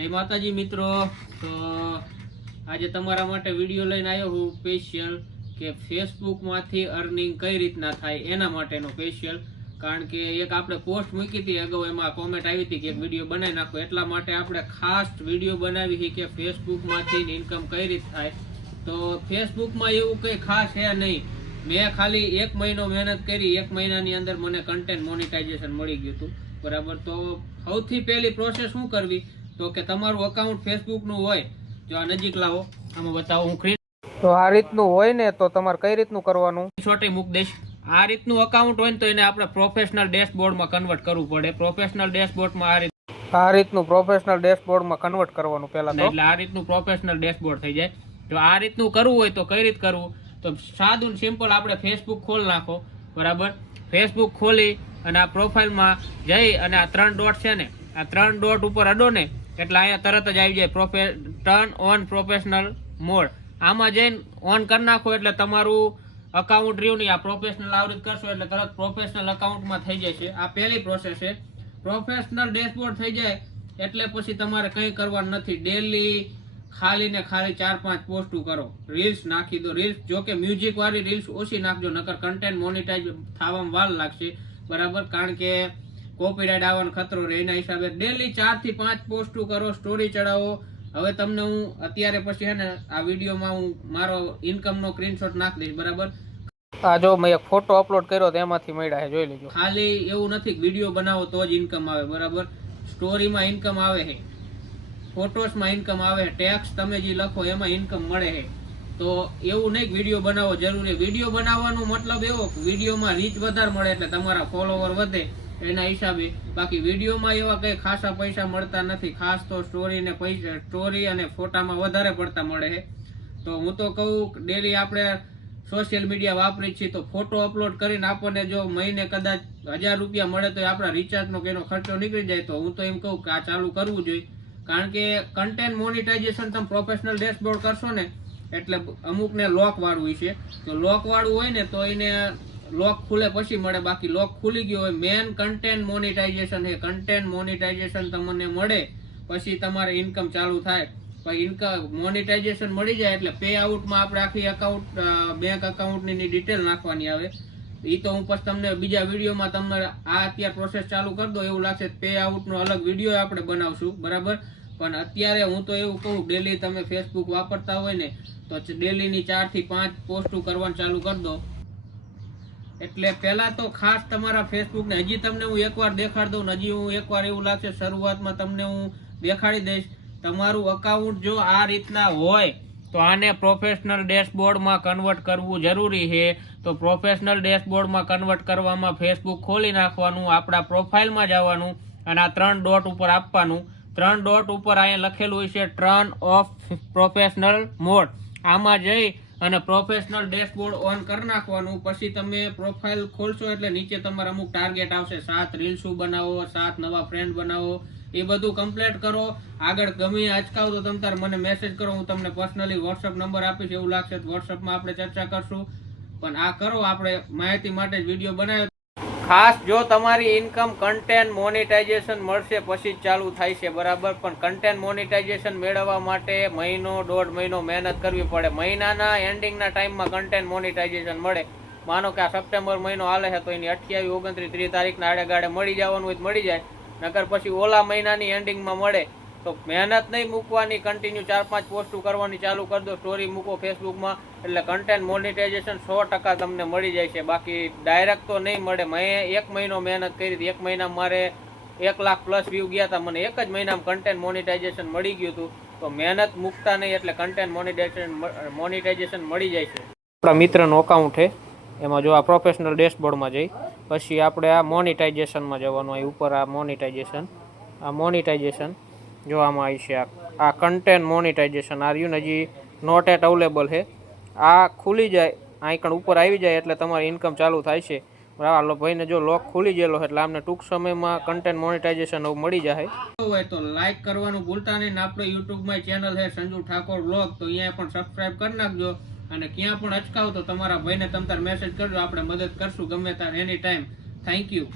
જય માતાજી મિત્રો. તો આજે તમારા માટે વીડિયો લઈને આવ્યો હું સ્પેશિયલ કે ફેસબુકમાંથી અર્નિંગ કઈ રીતના થાય એના માટેનો સ્પેશિયલ કારણ કે એક આપણે પોસ્ટ મૂકી હતી અગાઉ, એમાં કોમેન્ટ આવી હતી કે એક વીડિયો બનાવી નાખો. એટલા માટે આપણે ખાસ વીડિયો બનાવી હતી કે ફેસબુકમાંથી ઇન્કમ કઈ રીત થાય. તો ફેસબુકમાં એવું કંઈ ખાસ છે નહીં. મેં ખાલી એક મહિનો મહેનત કરી, એક મહિનાની અંદર મને કન્ટેન્ટ મોનિટાઇઝેશન મળી ગયું હતું. બરાબર? તો સૌથી પહેલી પ્રોસેસ શું કરવી? તો કે તમારું અકાઉન્ટ ફેસબુકનું હોય જો આ નજીક લાવો. આમાં બતાવો હું ખરીદ તો આ રીતનું હોય ને તો તમારે કઈ રીતનું કરવાનું? છોટી મૂક દઈશ. આ રીતનું અકાઉન્ટ હોય ને તો એને આપણે પ્રોફેશનલ ડેશબોર્ડમાં કન્વર્ટ કરવું પડે. પ્રોફેશનલ ડેશબોર્ડમાં આ રીત આ રીતનું પ્રોફેશનલ ડેશબોર્ડમાં કન્વર્ટ કરવાનું પહેલા તો. એટલે આ રીતનું પ્રોફેશનલ ડેશબોર્ડ થઈ જાય. જો આ રીતનું કરવું હોય તો કઈ રીત કરવું? તો સાદું સિમ્પલ આપણે ફેસબુક ખોલ નાખો. બરાબર? ફેસબુક ખોલી અને આ પ્રોફાઇલમાં જઈ અને આ ત્રણ ડોટ છે ને આ ત્રણ ડોટ ઉપર અડો ને એટલે અહીંયા તરત જ આવી જાય પ્રોફે ટર્ન ઓન પ્રોફેશનલ મોડ આમાં જઈને ઓન કરી નાખો એટલે તમારું અકાઉન્ટ રહ્યું નહીં. આ પ્રોફેશનલ આવૃત કરશો એટલે તરત પ્રોફેશનલ અકાઉન્ટમાં થઈ જશે. આ પહેલી પ્રોસેસ છે. પ્રોફેશનલ ડેશબોર્ડ થઈ જાય એટલે પછી તમારે કંઈ કરવાનું નથી. ડેલી ખાલી ને ખાલી ચાર પાંચ પોસ્ટું કરો. રીલ્સ નાખી દો. રીલ્સ જો કે મ્યુઝિક રીલ્સ ઓછી નાખજો, નકર કન્ટેન્ટ મોનિટાઈઝ થવામાં વાર લાગશે. બરાબર? કારણ કે કોપીરાઇટ આવવાનો ખતરો રહે. એના હિસાબે ડેલી ચારથી પાંચ પોસ્ટો કરો સ્ટોરી ચડાવો. હવે તમને હું અત્યારે પછી હે ને આ વિડીયોમાં હું મારો ઇન્કમનો સ્ક્રીનશોટ નાખી દઈશ બરાબર? આ જો મેં એક ફોટો અપલોડ કર્યો તો એમાંથી મળ્યા છે જોઈ લેજો. ખાલી એવું નથી કે વીડિયો બનાવો તો જ ઇન્કમ આવે બરાબર? સ્ટોરીમાં ઇન્કમ આવે છે. ફોટોસમાં ઇન્કમ આવે ટેક્સ તમે જે લખો એમાં ઇન્કમ મળે છે. તો એવું નહીં વીડિયો બનાવવો જરૂરી. વીડિયો બનાવવાનો મતલબ એવો વિડીયોમાં રીચ વધારે મળે એટલે તમારા ફોલોવર વધે. એના હિસાબે બાકી વિડીયોમાં એવા કંઈ ખાસા પૈસા મળતા નથી. ખાસ તો સ્ટોરી ને પૈસા સ્ટોરી અને ફોટામાં વધારે પડતા મળે છે. તો હું તો કહું ડેલી આપણે સોશિયલ મીડિયા વાપરી છીએ તો ફોટો અપલોડ કરીને આપણને જો મહિને કદાચ હજાર રૂપિયા મળે તો આપણા રિચાર્જનો કે એનો ખર્ચો નીકળી જાય. તો હું તો એમ કહું કે આ ચાલુ કરવું જોઈએ. કારણ કે કન્ટેન્ટ મોનિટાઇઝેશન તમે પ્રોફેશનલ ડેશબોર્ડ કરશો ને, એટલે અમુકને લોકવાળું હોય છે તો લોકવાળું હોય ને તો એને લોક ખુલે પછી મળે, બાકી લોક ખુલી ગયો હોય મેન કન્ટેન્ટ મોનિટાઇઝેશન છે. કન્ટેન્ટ મોનિટાઇઝેશન તમને મળે, પછી તમારે ઇન્કમ ચાલુ થાય. પછી ઇન્કમ મોનિટાઇઝેશન મળી જાય એટલે પે આઉટમાં આપણે આખી અકાઉન્ટ બેંક અકાઉન્ટની ડિટેલ નાખવાની આવે. એ તો હું પછી તમને બીજા વિડીયોમાં તમને આ અત્યારે પ્રોસેસ ચાલુ કરી દો એવું લાગશે પે આઉટનો અલગ વીડિયો આપણે બનાવશું, બરાબર? પણ અત્યારે હું તો એવું કહું ડેલી તમે ફેસબુક વાપરતા હોય ને, તો ડેલીની ચારથી પાંચ પોસ્ટો કરવાનું ચાલુ કરી દો. એટલે પહેલાં તો ખાસ તમારા ફેસબુકને, હજી તમને હું એકવાર દેખાડી દઉં, હજી હું એકવાર એવું લાગશે શરૂઆતમાં તમને હું દેખાડી દઈશ. તમારું અકાઉન્ટ જો આ રીતના હોય, તો આને પ્રોફેશનલ ડેશબોર્ડમાં કન્વર્ટ કરવું જરૂરી છે. તો પ્રોફેશનલ ડેશબોર્ડમાં કન્વર્ટ કરવામાં ફેસબુક ખોલી નાખવાનું, આપણા પ્રોફાઇલમાં જવાનું અને આ ત્રણ ડોટ ઉપર આપવાનું. ત્રણ ડોટ ઉપર અહીંયા લખેલું હોય છે ટર્ન ઓફ પ્રોફેશનલ મોડ આમાં જઈ અને પ્રોફેશનલ ડેશબોર્ડ ઓન કરી નાખવાનું. પછી તમે પ્રોફાઇલ ખોલશો એટલે નીચે તમારા અમુક ટાર્ગેટ આવશે. સાત રીલ્સો બનાવો, સાત નવા ફ્રેન્ડ બનાવો, એ બધું કમ્પ્લીટ કરો. આગળ ગમે અચકાવ તો તમ તાર મને મેસેજ કરો, હું તમને પર્સનલી વોટ્સઅપ નંબર આપીશ. એવું લાગશે તો વોટ્સઅપમાં આપણે ચર્ચા કરશું. પણ આ કરો, આપણે માહિતી માટે જ વીડિયો બનાવ્યો ખાસ જો તમારી ઇન્કમ કન્ટેન્ટ મોનિટાઇઝેશન મળશે, પછી જ ચાલુ થાય છે, બરાબર? પણ કન્ટેન્ટ મોનિટાઇઝેશન મેળવવા માટે મહિનો, દોઢ મહિનો મહેનત કરવી પડે. મહિનાના એન્ડિંગના ટાઈમમાં કન્ટેન્ટ મોનિટાઇઝેશન મળે. માનો કે આ સપ્ટેમ્બર મહિનો હાલે છે, તો એની અઠ્યાવીસ, ઓગણત્રીસ, ત્રીસ તારીખના આડે ગાડે મળી જવાનું હોય તો મળી જાય. નકર પછી ઓલા મહિનાની એન્ડિંગમાં મળે. તો મહેનત નહીં મૂકવાની કન્ટિન્યુ ચાર પાંચ પોસ્ટો કરવાની ચાલુ કરી દો સ્ટોરી મૂકો ફેસબુકમાં એટલે કન્ટેન્ટ મોનિટાઇઝેશન સો ટકા તમને મળી જાય છે. બાકી ડાયરેક્ટ તો નહીં મળે. મેં એક મહિનો મહેનત કરી હતી. એક મહિના મારે એક લાખ પ્લસ વ્યૂ ગયા હતા. મને એક જ મહિનામાં કન્ટેન્ટ મોનિટાઇઝેશન મળી ગયું હતું. તો મહેનત મૂકતા નહીં એટલે કન્ટેન્ટ મોનિટાઇઝેશન મોનિટાઇઝેશન મળી જાય છે. આપણા મિત્રનું અકાઉન્ટ છે. એમાં જો આ પ્રોફેશનલ ડેશબોર્ડમાં જઈ, પછી આપણે આ મોનિટાઇઝેશનમાં જવાનું. અહીં ઉપર આ મોનિટાઇઝેશન આ મોનિટાઇઝેશન જો આમાં આવી છે. આ કન્ટેન્ટ મોનિટાઇઝેશન આર યુ હજી નોટ એટ અવેલેબલ છે આ ખુલી જાય આઈકણ ઉપર આવી જાય એટલે તમારી ઇન્કમ ચાલુ થાય છે. બરાબર, ભાઈને જો લોક ખુલી ગયેલો એટલે આમને ટૂંક સમયમાં કન્ટેન્ટ મોનિટાઇઝેશન મળી જાય. હોય તો લાઈક કરવાનું ભૂલતા નહીં આપણે યુટ્યુબમાં ચેનલ છે સંજુ ઠાકોર બ્લોગ તો અહીંયા પણ સબસ્ક્રાઈબ કરી નાખજો. અને ક્યાં પણ અચકાવ તો તમારા ભાઈને તમ તાર મેસેજ કરજો, આપણે મદદ કરશું ગમે ત્યારે એની ટાઈમ થેન્ક યુ